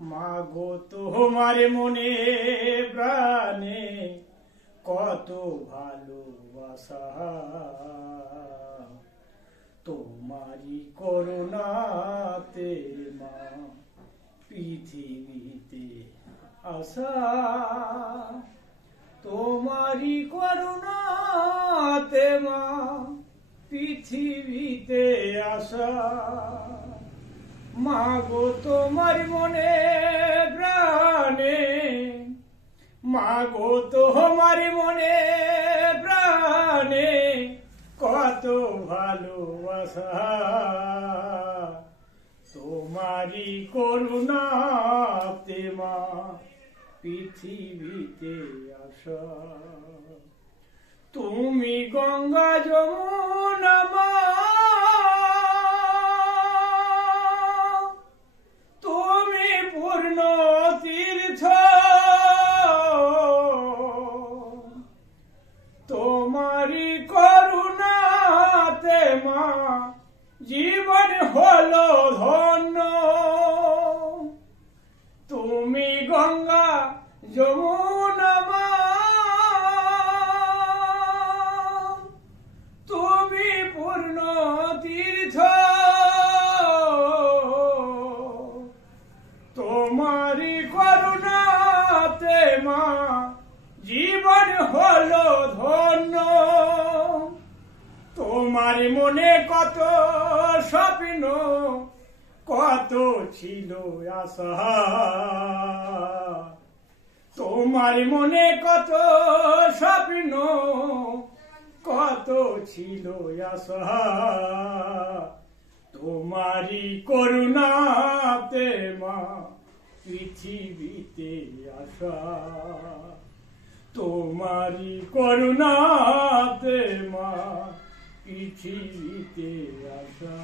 মাগো তোমার মনে প্রাণে কত ভালোবাসা, তোমারই করুণাতে মা পৃথিবীতে আসা, তোমারই করুণাতে মা পৃথিবীতে আসা। মাগো তোমার মনে প্রাণে, মাগো তোমার মনে প্রাণে কত ভালোবাসা, তোমারই করুণাতে মা পৃথিবীতে আসা। তুমি গঙ্গা যমুনা মা, তুমি পূর্ণ তীর্থ, তোমারই করুণাতে মা জীবন হলো ধন্য। তুমি গঙ্গা যমুনা মা, তুমি পূর্ণ তীর্থ, তোমারই করুণাতে মা জীবন হলো ধন্য। তোমার মনে কত স্বপ্ন, কত ছিল আশা, তোমার মনে কত স্বপ্ন, কত ছিল আশা, তোমারই করুণাতে মা পৃথিবীতে আসা, তোমারই করুণাতে মা পৃথিবীতে আসা।